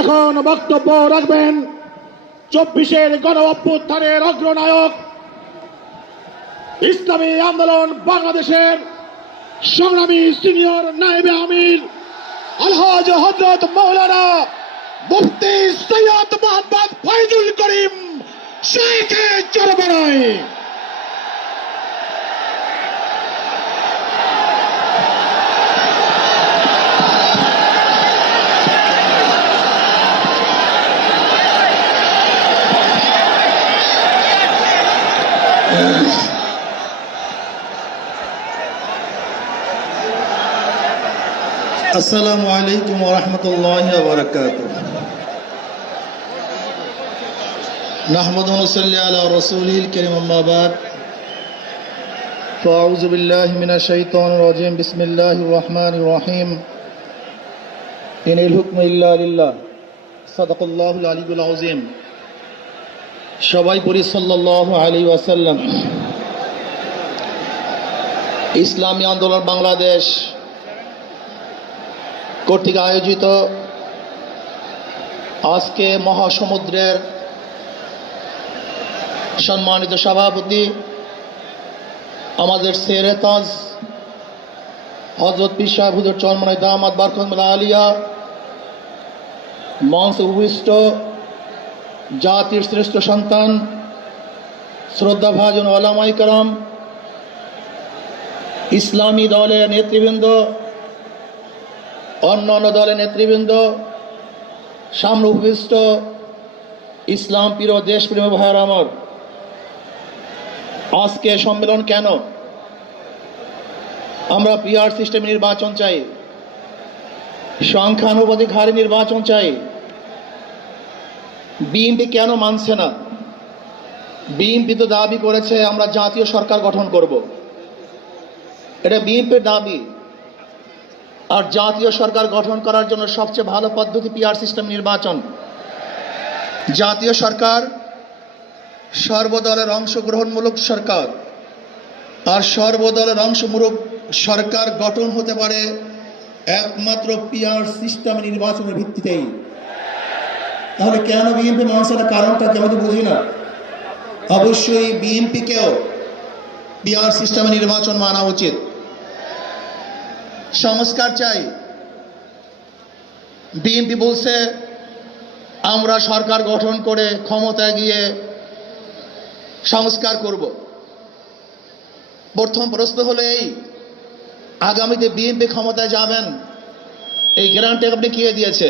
এখন বক্তব্য রাখবেন 24-এর গণ অভ্যুত্থানের অগ্রনায়ক, ইসলামী আন্দোলন বাংলাদেশের সংগ্রামী সিনিয়র নায়েবে আমির আলহাজ হযরত মাওলানা মুফতি সৈয়দ মোহাম্মদ ফয়জুল করিম শেখে চরমনাই। আসসালামু আলাইকুম ওয়া রাহমাতুল্লাহি ওয়া বারাকাতুহু। নাহমাদু ওয়া নুসাল্লি আলা রাসূলিল কারীম, আম্মা বাদ। ফাআউযু বিল্লাহি মিনাশ শাইতানির রাজীম। বিসমিল্লাহির রাহমানির রহিম। ইনিল হুকমু ইল্লা লিল্লাহ। সাদাকাল্লাহুল আলিয়্যুল আযীম। সবাই পড়ি সাল্লাল্লাহু আলাইহি ওয়াসাল্লাম। ইসলামী আন্দোলন বাংলাদেশ কর্তৃক আয়োজিত আজকে মহাসমুদ্রের সম্মানিত সভাপতি আমাদের শেরে তাজ হযরত পীর সাহেব হুজুর চরমনাই দামাত বারকাতুহুল আলিয়া, মঞ্চে উপবিষ্ট জাতির শ্রেষ্ঠ সন্তান শ্রদ্ধাভাজন ওলামায়ে কেরাম, ইসলামী দলের নেতৃবৃন্দ, অন্যান্য দলের নেতৃবৃন্দ, সামনে উপবিষ্ট ইসলাম প্রিয় দেশপ্রেমী ভাইয়েরা আমার, আজকে সম্মেলন কেন? আমরা পিআর সিস্টেমে নির্বাচন চাই, সংখ্যানুপাতিক হারে নির্বাচন চাই। বিএনপি কেন মানছে না? বিএনপি তো দাবি করেছে আমরা জাতীয় সরকার গঠন করব, এটা বিএনপির দাবি। আর জাতীয় সরকার গঠন করার জন্য সবচেয়ে ভালো পদ্ধতি পিআর সিস্টেম নির্বাচন। জাতীয় সরকার সর্বদলের অংশগ্রহণমূলক সরকার, আর সর্বদলের অংশমূলক সরকার গঠন হতে পারে একমাত্র পিআর সিস্টেম নির্বাচনের ভিত্তিতেই। তাহলে কেন বিএনপি মানছে না? কারণটা কি? আমি তো বুঝি না। অবশ্যই বিএনপিকেও পিআর সিস্টেমে নির্বাচন মানা উচিত। সংস্কার চাই। বিএনপি বলছে আমরা সরকার গঠন করে ক্ষমতায় গিয়ে সংস্কার করব। প্রথম প্রশ্ন হলো এই, আগামীতে বিএনপি ক্ষমতায় যাবেন এই গ্যারান্টি আপনি কে দিয়েছে?